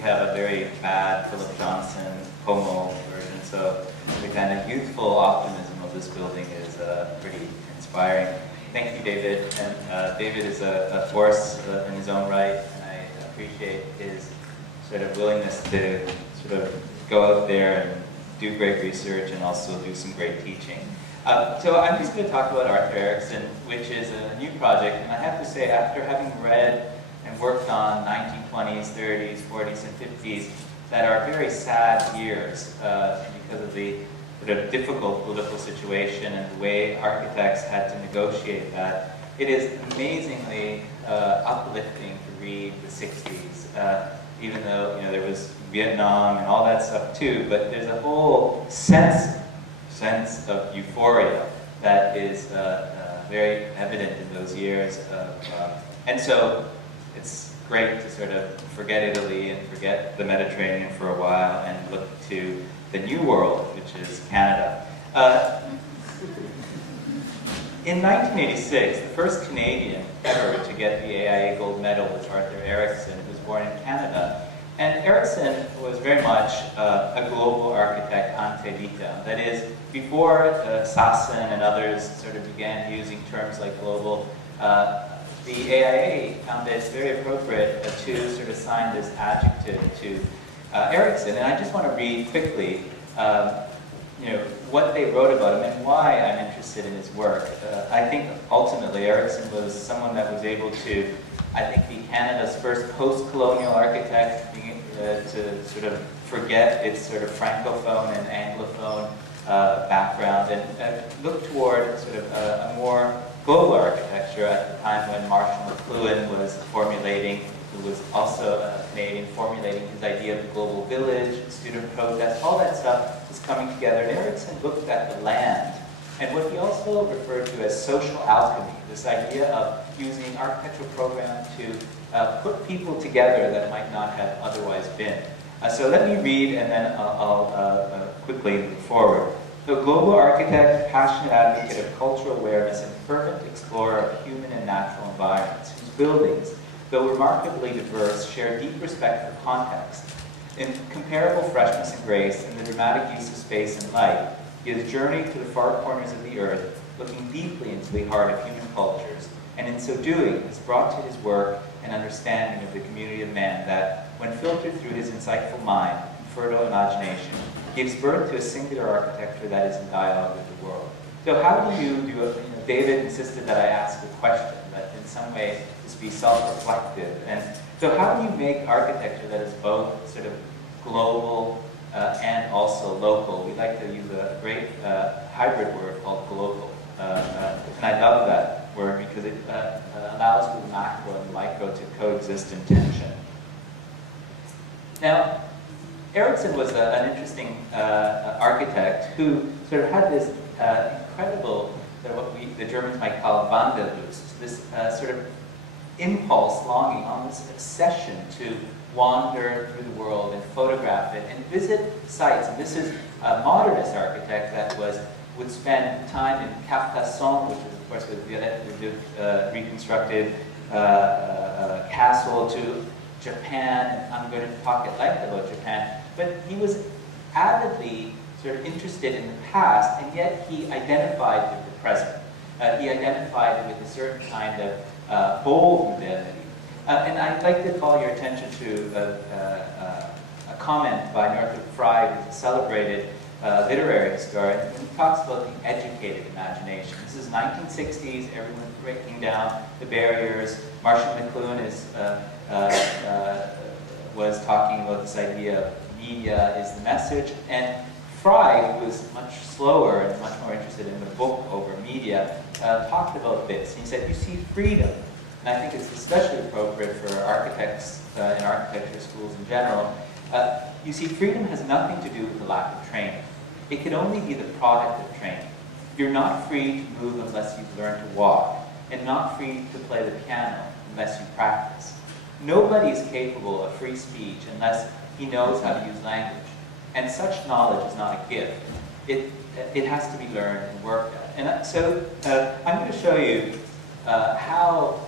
have a very bad Philip Johnson Como version, so the kind of youthful optimism of this building is pretty inspiring. Thank you, David. And David is a force in his own right, and I appreciate his sort of willingness to sort of go out there and do great research and also do some great teaching. So I'm just going to talk about Arthur Erickson, which is a new project, and I have to say, after having read and worked on 1920s, 30s, 40s, and 50s that are very sad years because of the sort of difficult political situation and the way architects had to negotiate that, it is amazingly uplifting to read the 60s, even though there was Vietnam and all that stuff too, but there's a whole sense of euphoria that is very evident in those years. And so it's great to sort of forget Italy and forget the Mediterranean for a while and look to the new world, which is Canada. In 1986, the first Canadian ever to get the AIA Gold Medal was Arthur Erickson, who was born in Canada. And Erickson was very much a global architect ante litem. That is, before Sasson and others sort of began using terms like global, the AIA found it very appropriate to sort of assign this adjective to Erickson. And I just want to read quickly what they wrote about him and why I'm interested in his work. I think ultimately Erickson was someone that was able to, I think, be Canada's first post-colonial architect, to sort of forget its sort of francophone and anglophone background and look toward sort of a more global architecture at the time when Marshall McLuhan was formulating, who was also a Canadian, formulating his idea of the global village, student protest, all that stuff was coming together. And Erickson looked at the land and what he also referred to as social alchemy, this idea of using architectural program to put people together that might not have otherwise been. So let me read and then I'll quickly move forward. The global architect, passionate advocate of cultural awareness and fervent explorer of human and natural environments, whose buildings, though remarkably diverse, share deep respect for context. In comparable freshness and grace and the dramatic use of space and light, he has journeyed to the far corners of the earth, looking deeply into the heart of human cultures, and in so doing has brought to his work an understanding of the community of man that, when filtered through his insightful mind and fertile imagination, gives birth to a singular architecture that is in dialogue with the world. So how do you do it? David insisted that I ask a question, that in some ways just be self-reflective. And so how do you make architecture that is both sort of global and also local? We like to use a great hybrid word called global. And I love that word because it allows the macro and the micro to coexist in tension. Now, Erickson was an interesting architect who sort of had this incredible, what the Germans might call Wanderlust, this sort of impulse, longing, almost obsession to wander through the world and photograph it and visit sites. And this is a modernist architect that would spend time in Carcassonne, which is, of course, with the reconstructed castle, to Japan, and I'm going to talk at length about Japan, but he was avidly sort of interested in the past, and yet he identified with the present. He identified with a certain kind of bold modernity. And I'd like to call your attention to a comment by Northrop Frye, who's a celebrated literary historian, when he talks about the educated imagination. This is 1960s, everyone's breaking down the barriers. Marshall McLuhan was talking about this idea of media is the message, and Frye, who was much slower and much more interested in the book over media, talked about this. He said, you see freedom, and I think it's especially appropriate for architects in architecture schools in general. You see, freedom has nothing to do with the lack of training. It can only be the product of training. You're not free to move unless you've learned to walk, and not free to play the piano unless you practice. Nobody is capable of free speech unless he knows how to use language. And such knowledge is not a gift. It has to be learned and worked at. And so I'm going to show you how